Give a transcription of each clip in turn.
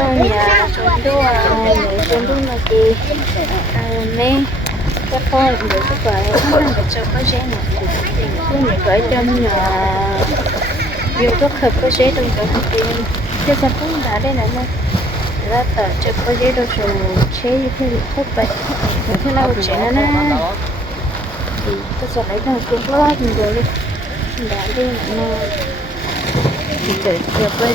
trong nhà trong à trong đúng là thì nè các con được các bạn cũng làm được cho có dễ mà cũng những cái trong nhà yêu tốt hợp có dễ trong chỗ học viên thế cũng đã đây này nè ra tờ cho có dễ đâu rồi chế như thế tốt vậy thế nào chế nó nè thì tôi sẽ lấy thằng cũng có hết rồi đi đã đi nè thì tự được với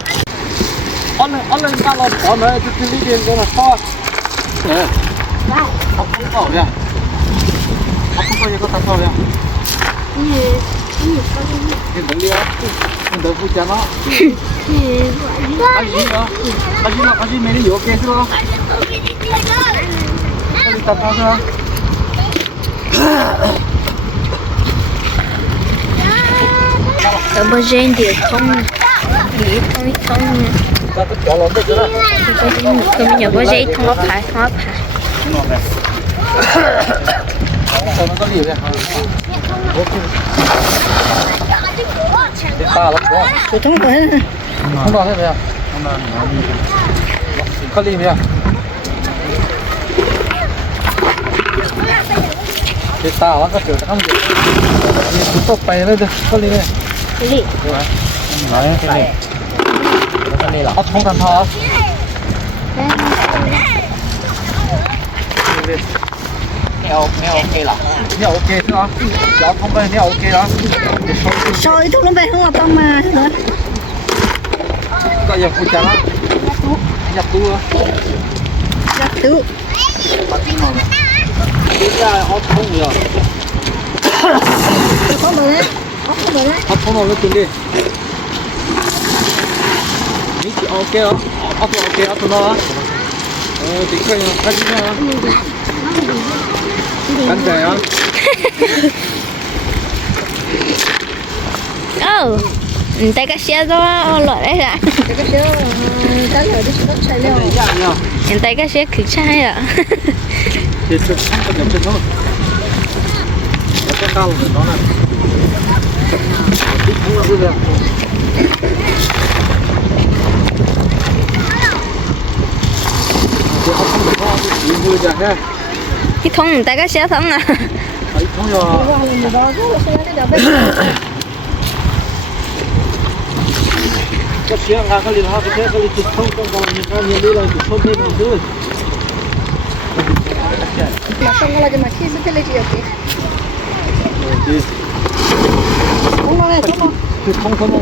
阿能阿能干了，我们就去那边给他烧。来，他不烧的，他不烧也给他烧的。你你烧的你。你能捏？你能不捏吗？你阿姨啊，阿姨啊，阿姨，明天有给是吧？给你打包是吧？Tá bom, gente, eu Tôi mới nhớ bố giấy không ốp phải, không ốp phải Tôi trông phải Không đòn hết rồi à? Có lim chưa? Cái tao nó kiểu nó không được tôi bay lên được, có lim này Có lim Đấy, cái này là không cần thọ nếu nếu ok là nếu ok đó đó dạ, không bên nếu ok đó rồi thuốc nó về không là tâm mà nữa coi giờ phụ trắng nhập tu nhập tu Đến ra hot không rồi. Hot không rồi đấy. Hot không rồi đấy. Hot không rồi đấy chị ok không ok ok ok nó ờ tính coi nó cắt ra cắt rẻ không ờ tay cắt xe đó lọt đấy ạ. Tay cắt xe cắt lửa đi cắt xe leo em tay cắt xe cứ chai ạ. Thì tôi không nhập chân thôi nó có cao rồi nó là Thank you. 一桶，大概小桶啊。还一桶哟。我先拿这两杯。个箱啊，个里头啊，里头桶装的，你看，你那里桶装的多。拿桶过来就拿开水，这里接。对。桶吗？桶吗？是桶，桶吗？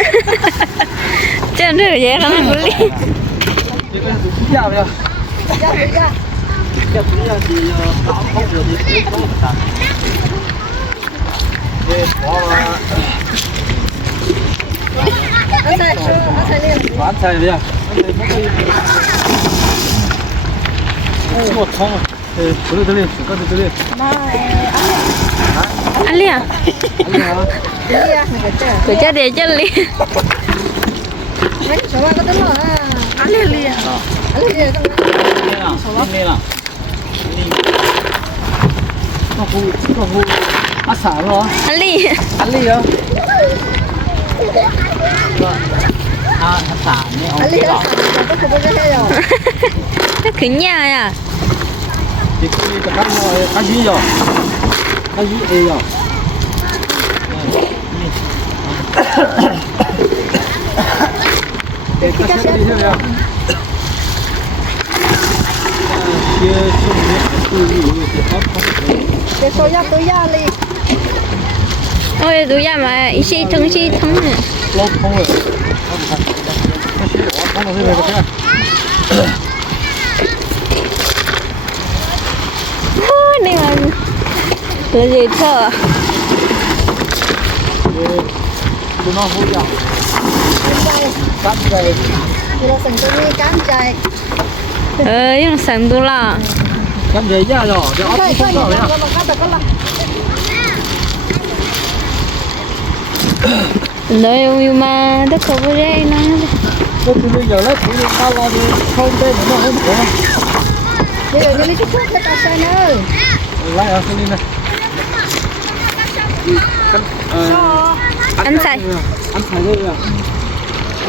തന്നെ ഏകണ പുള്ളി Alia. Alia. Kerja dia jeli. ಸವಾಗದಲ್ಲ ಅಲ್ಲಿ ಅಲ್ಲಿ ಅಲ್ಲಿ ಸವಾಗದಲ್ಲ cà phê cà phê ăn xả rồi ăn ly ăn ly không à ăn xả này ông ăn ly ăn xả tôi không biết hay rồi cái kính nhà à thì khi các bạn ngồi các gì rồi các gì ấy rồi ya đi ôi tụi ya mà ý sĩ thông sĩ thông này. Lâu không rồi không phải không phải không phải không Ôi, này mà cái gì thở tụi nó hối nhau cắt dây thì là sẵn tôi đi cán chạy ờ nhưng sáng tu là cắt dây ra rồi để ốc không rồi nó mà là nơi yêu mà đất có với đây nó. Thế thì bây giờ lấy thủ điện tao đi. Không tên nó không có. Bây giờ đi chút chút hết ta xe nữa lấy ở đi này ờ, Ăn xài.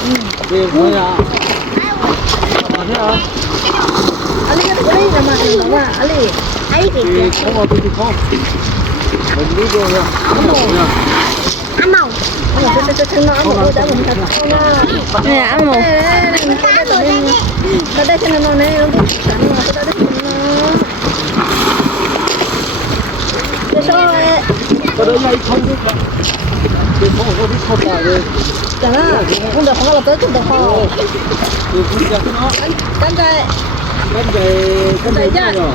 không ra cái nó cái này. Cái này Cái này. Ra rồi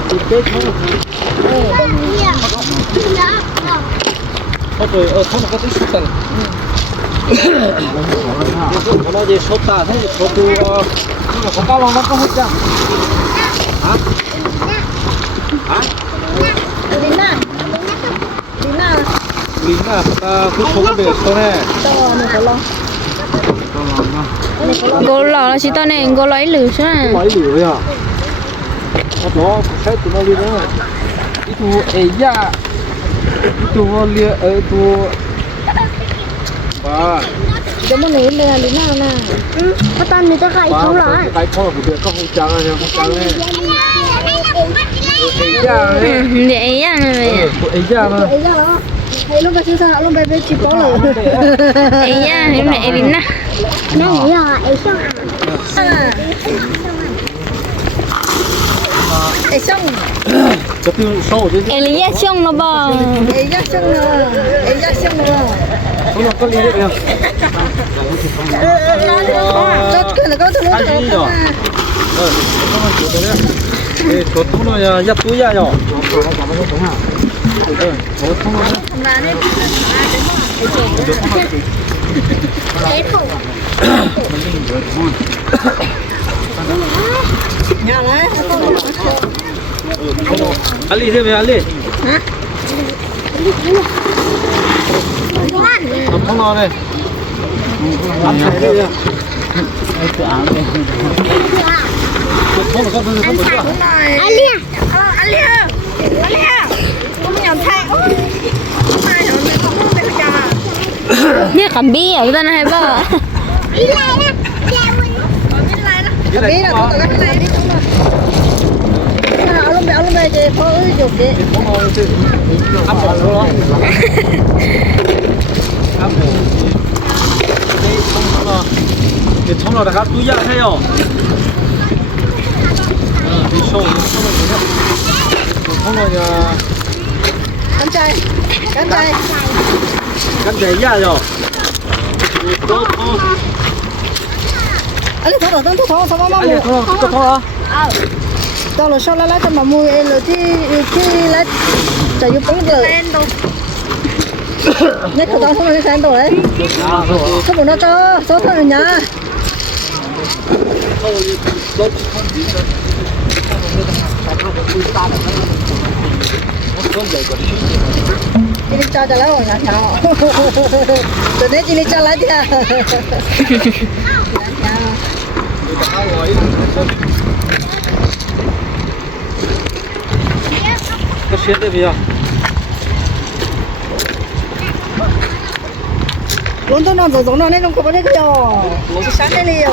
Thì cái không Không rồi Ờ không có tí sốt Nó nói gì sốt tà thế Sốt tu mà có cao lòng nó có hết chăng Hả? Hả? đi na đi na Lính à, ta cứ không có để số này cho nó có lòng cô lò là chỉ tao này cô lấy lử xuống à Lấy lửa à Nó đó, sẽ tụi nó đi nữa tụ ấy ya Ý tụ nó lia tụ Bà để mà nổi lên đi na nè có tan thì cho khai chú Cái lại cái con của việc không trắng à, không trắng này Ấy ya ừ này à này Ừ, ấy ya mà ấy ra đó ấy lúc cái chú sao lúc bé bé chỉ có lời ấy à em này đi nè nó nghĩ là ấy xong à? Ấy xong Cho tiêu sâu chứ em lý xong nó bò. Ấy ra xong rồi. Ấy ra xong rồi. Không là có lý không cho cái là có thứ rồi Ờ, không là chỗ đấy Ê, chỗ thông nó ya, ya túi ya rồi Ờ, chỗ thông nó nhà này Ali thêm Ali. Nó không lo đây. Ăn thầy đây đi. Không có không được. Ali, Ali, Alia không nhận เนี่ยกับบี้อ่ะตอนนั้นป่ะบี้ไรนะเจ้าบุญบี้ไรนะกับบี้นะตัวกับบี้ไรนี่ต้องมาเอาลงไปเอาลงไปเจ้พ่อเอ้ยหยกเจ้อัพผมร้อนอัพผมเดี๋ยวชมเรานะครับดูยากให้อ่ะดูโชว์ดูโชว์เลยนะผมชมเราจะกันใจกันใจ Cắn giấy ya rồi. Tốt thôi. Alia thôi rồi tôi thôi sao mà Anh mua thôi, cứ thôi tao là sao lại lấy tao mà mua là chi chi lấy chạy vô bóng rồi nhất của tao không phải sen rồi đấy rồi. không muốn nó cho số thôi nhá chỉ đi cho cho lâu là chào từ đấy chỉ đi cho lấy đi à Có xiết đấy bây giờ. luôn tôi nằm giống nó nên không có vấn đề gì rồi chỉ sáng đây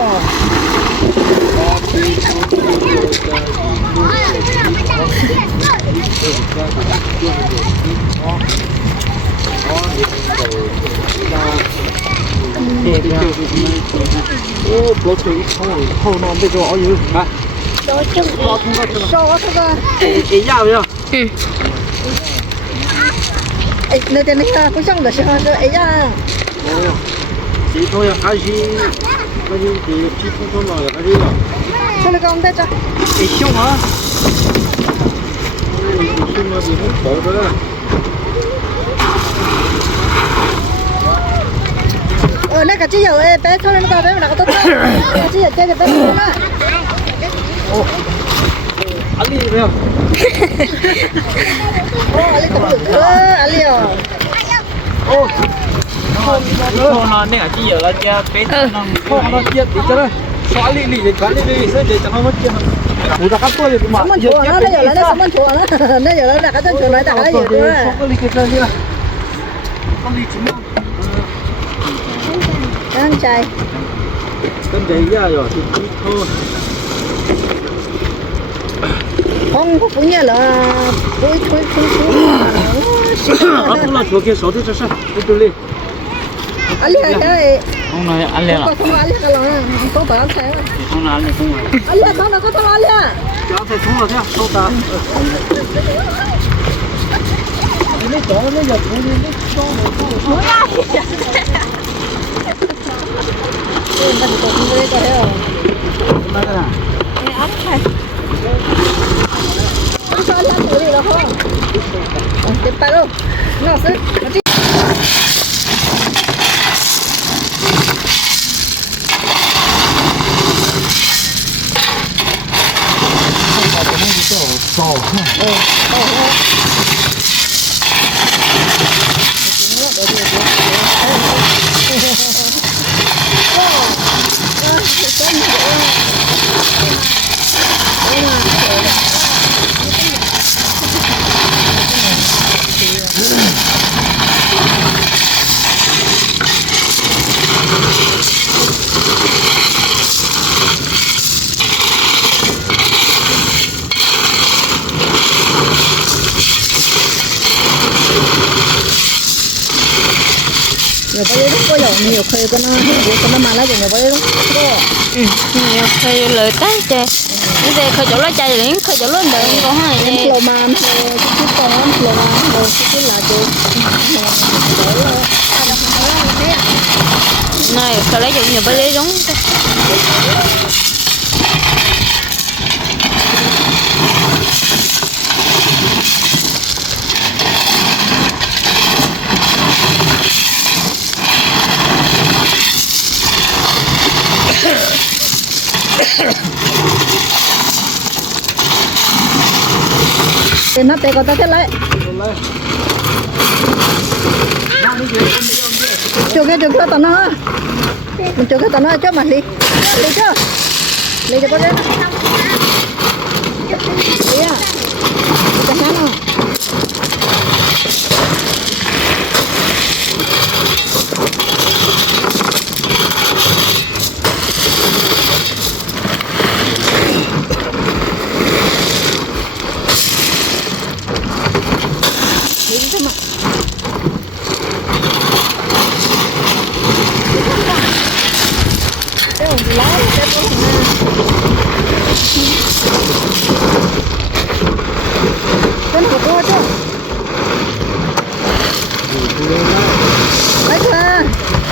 đi rồi Ô, blood sugar. Thôi, thôi nó bây giờ ở dưới. Hả? cho chung cho thôi cơ Ý nhau bây giờ. ấy nơi đây này cũng xong rồi sao ấy à Chỉ thôi à, hay gì. Hay gì thì chỉ không có nói hay gì à. cho nó con đây cho Ý xong hả? Ý xong mà thì không bỏ ra. Ờ nãy cả chị giờ ấy bé thôi nó có bé mà nó có tốt chị giờ chơi cho bé thôi mà. Ăn đi bây giờ. ô ali tập được ơ ali à. Ô, thôi nó nên là chỉ giờ là cha bé nó thôi nó chết đi cho đây. Xóa lì lì để xóa lì lì sẽ để cho nó mất chết. Ủa ta cắt tôi thì mà. Sắm chùa nó, nó giờ là nó sắm chùa nó, nó giờ là đặt cái Anh trai, Con đấy ra rồi thì cũng thôi. không có phụ nhà là vui thôi thôi À, cũng là chỗ kia số thứ cho sao? Đi từ lì. Ali cái không nói ăn liền không có không Ali cái là có bảo thế. không nói ăn liền không rồi Ali không nó có thằng Ali à? Cháu thấy không là thế à? Sâu ta. Nó chỗ nó cũng đi nó cho nó Ừ, mình cũng không biết cái đó. Nói thế nào? Nó sao là tự đi đó không? Tiếp tay luôn. Nó sẽ nó chỉ nhiều bao nhiêu có dầu nhiều khi có nó nhiều nó mà nó dùng nhiều bao nhiêu có ừ nhiều khi lời tới cái đây khơi chỗ lá chơi liền khơi chỗ lớn đường có hai em lô man lô chút con lô man lô chút là chú này khơi lấy dụng nhiều bao đúng thì nó tệ có ta thế lấy. Chuột cái chuột cái tao nó mình chuột cái tao nó cho mà đi đi cho đi cho bao nhiêu đi à cái sáng không đi cho mà cái hồn lá cái bố cái nào có chứ lấy ra cái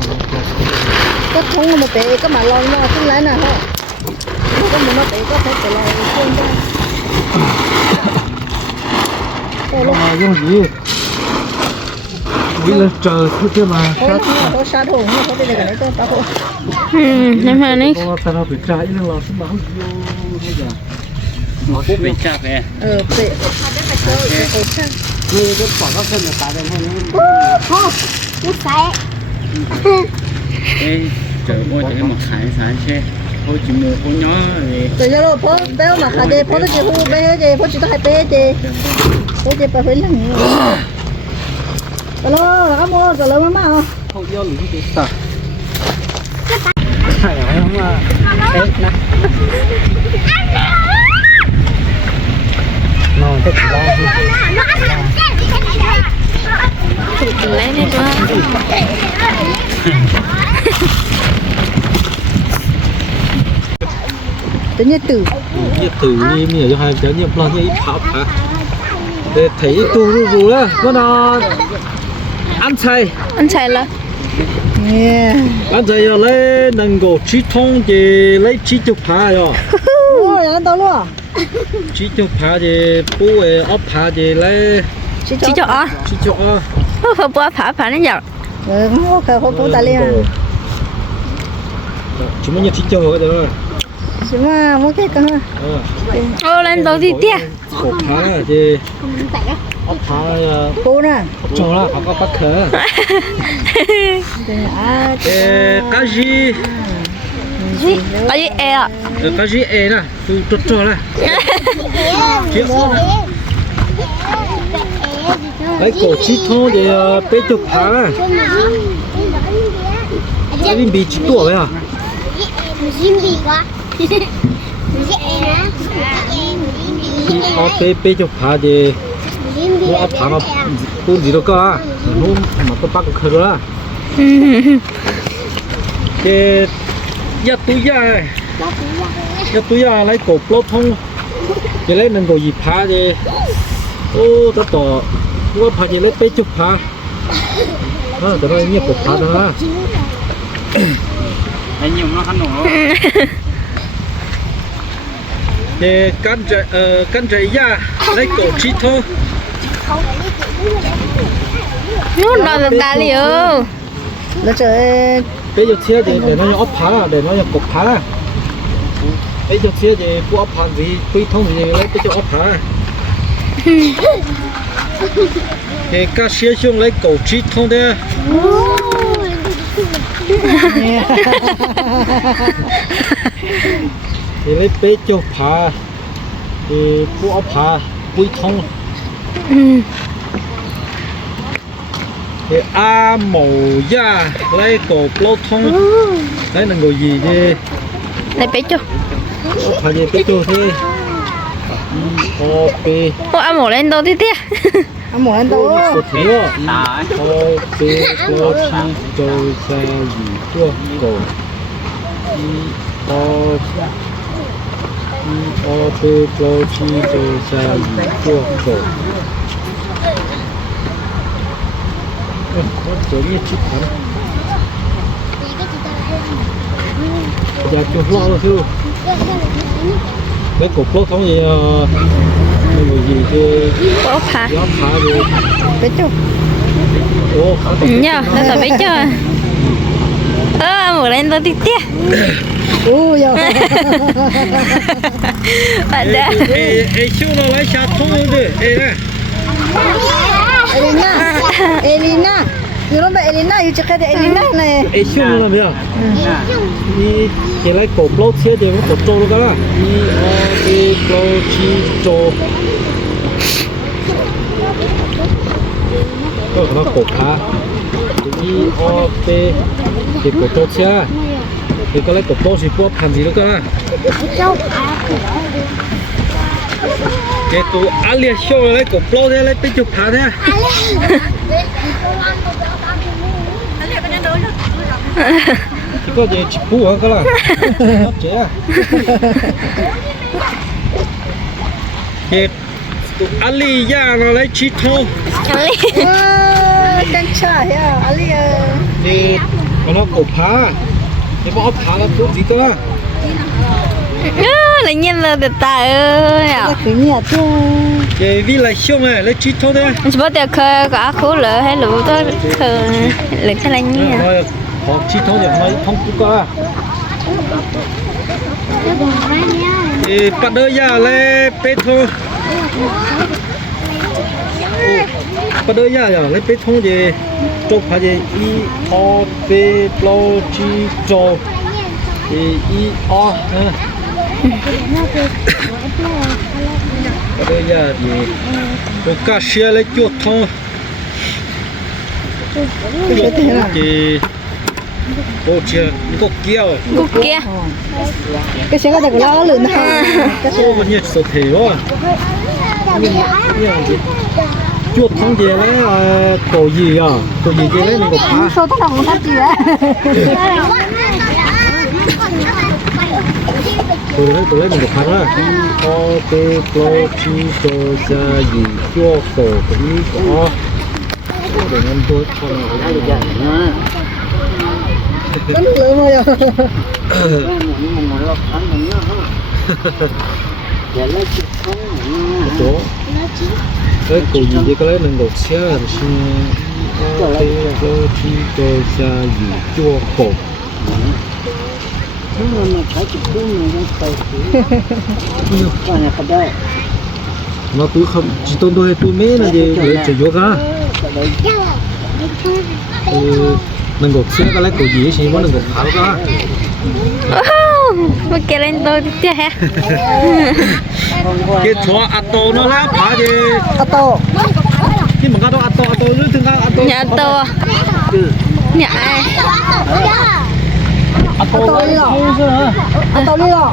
cái là là là cái thùng mà tệ cái mà lon nó không lấy nè ha cái mà nó tệ có thể tệ là không ra. À dùng gì? Vì là chờ thôi chứ mà Ôi, nó có sát hồn, nó có cái này cái này tao thôi. Ừ, con ta nó là giờ. Nó Ờ, nó là đây thôi Trời ơi trời mà khải sáng xe Thôi chỉ mua cô nhỏ thì nhiên rồi, phố, béo mà khá đi, phố nó chỉ hú bé gì, phố chỉ có hai bé gì. Phố chỉ phải phải lằng. Alo, là có mua, rồi lớn lắm mà. không yêu lũ cái ta hay là không mà thế nè nó thích lo Đừng lấy đi đó. Tự nhiên tử. nhiệt thử đi mình cho hai cháu nhiệt lo như ít pháo hả để thấy tu ru ru đó nó nó ăn chay Anh xài là. Ăn chay rồi lấy nâng cổ trí thông thì lấy trí chục phá rồi Ôi, ăn tao luôn. trí chục phá thì bố ấy ốp phá thì lấy Chỉ Chỉ cho trí chục á Hô hô bố phá phá nó dạo. Ừ, không có phố ta liền. chúng mình nhớ trí chục rồi đó Chỉ mà mua cái cơ. ờ Ô lên đầu đi tia. cổ phá thì ốp phá Cô nè. cho là họ có bắt khờ À, Ê, cái gì Gì? Có gì e ạ? Ờ, cái gì ê nè tu trot trot là chuyện lấy cổ trí thông thì bê chục phá là cái bên bị chỉ tuổi vậy à thì họ bê bê chục phá thì nó ốp phá nó cũng gì đâu cơ à nó mà tôi bắt được rồi cái ya tu ya ya tu ya lấy cổ plot thông thì lấy nâng cổ gì phá thì ô tao tỏ nó phá thì lấy bê chục phá à tao nói nghe cổ phá đó Đấy nhiều nó khăn nổ thì căn trái ờ căn trái ya lấy cổ chi thô. Nó đòi được đá liều. nó chơi bây giờ chia thì để nó ốp phá để nó cổ phá. Bây giờ chia thì bu ốp phá gì quy thông thì lấy bây giờ ốp phá. Thì các xe xuống lấy cổ chi thông đấy thì lấy bê cho phá. Thì bu ốp phá quy thông. Ừ. thì a màu da lấy cổ plô thông. Lấy là người gì đi Này bé cho. phải gì cái chỗ thế. O p Ô ăn mổ lên đầu đi tia. ăn mồi ăn tao số thứ Đấy o p plô chi châu sa gì tua cổ. I o p chi sa gì tua cổ có chỗ như chip hả? Dạ, chú lo rồi chú cái cục lốt không gì người gì thì Bố phá. gió phá gì bé nhờ, nó tao bé cho. Ơ mổ lên đầu đi tia. ui giờ Bạn đã. ê ê chú nó lấy xa thông đi ê nè Elina? Elina? Yêu nó Elina. Yêu chắc cái Elina. Này ê chú nó làm gì à đi thì lấy cục lốt xe thì nó cột trâu luôn đó đi ờ đi lô chi trâu có nó cột phá đi ờ đi thì cột trâu xe thì có lấy cột trâu thì bố làm gì nữa cơ cái tụ ăn liền show lấy cột trâu thế lấy bên chụp phá thế chỉ có gì chụp phú hả cơ là hấp chế à cái tụ ăn liền ya nó lấy chi thô Ăn đi. Wow, Căng trả ya Ali ơi thì nó cổ phá thì bỏ phá là thuốc gì cơ? Ơ, lại nhìn là đẹp ta ơi à cứ nhà chứ cái vì là xong này lấy chít thôi đấy chỉ bắt được khơi cả khổ lỡ hay lũ đó khơi lỡ cái này nhỉ rồi họ chít thôi thì nói không cũng có. Thì bắt đầu giờ lấy bê thôi bắt đầu giờ lấy bê thông gì chụp phải gì y o b lo chi cho thì y o nữa bắt đầu giờ thì có cả xe lấy chuột thôi chuột thông thì ô chưa có kéo cúc kia cái xe cái này của nó lửa ha cái xe ô vẫn nhiệt sốt thế quá chuột thông gì lấy cổ gì à? Cổ gì cái lấy mình có phá. Số tao không phát gì đấy cổ lấy cổ lấy mình có phá đó. O b lo chi cho ra gì cho cổ cái có. Để ngân tôi còn là nó. cái nước lửa mà rồi Nhưng mà nó ăn mình nó ha. Giờ lấy chụp không. chỗ cái cổ gì cái lấy mình có xe là xin o b lo chi cho ra gì cho cổ Thế mà mà phải chụp cũng mình không phải. Còn là cái đây. nó tôi không chỉ tôi tôi tôi mấy là gì để chỉ vô ra Cái đây. ừ mình gột xe cái lấy cổ gì thì vẫn đừng gột tháo ra mà kia lên tôi tiếp ha cái chó ato nó lá phá gì à to nhưng mà cái đó ato ato nữa thường cái ato nhà to nhà ai ato to đi rồi à to đi rồi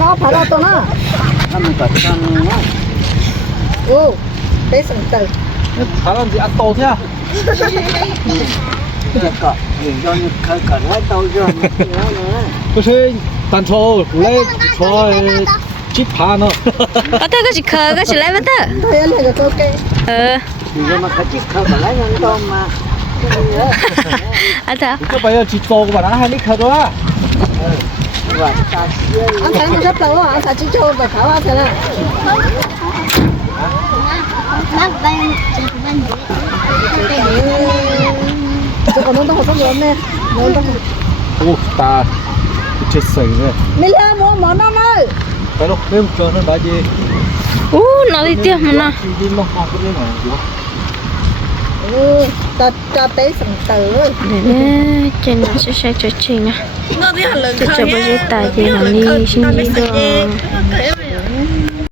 nó phải là to nó Nó mình có cho nó. ừ bé sừng từ phá làm gì ato thế à Cái cọ. Nhìn cho như khơi cọ lấy tao cho. Nó nữa. cái xe tàn trâu lấy cho chip phá nó có thể có chỉ khơi có chỉ lấy bắt tớ thôi anh này là ok ờ Thì mà cái chiếc khơi cọ lấy ngân tôm mà. à sao cái bây giờ chỉ cho của bạn hai lít khờ đó Và ta xưa anh thấy nó rất lâu à anh thấy chỉ cho phải khảo anh thấy nè chứ còn nó đâu có sắp lớn nè. Nó đâu ô ta chết sẩy rồi mình làm mua món nó ơi. Cái lúc thêm cho nó đã gì? U nó đi tiếp mà nó. Chỉ đi nó học cái này mà ừ cho cho té sừng từ ơi. Để trên nó sẽ sẽ cho chị nè nó đi hành lần cho cho bây giờ tại thì nó đi xin đi đồ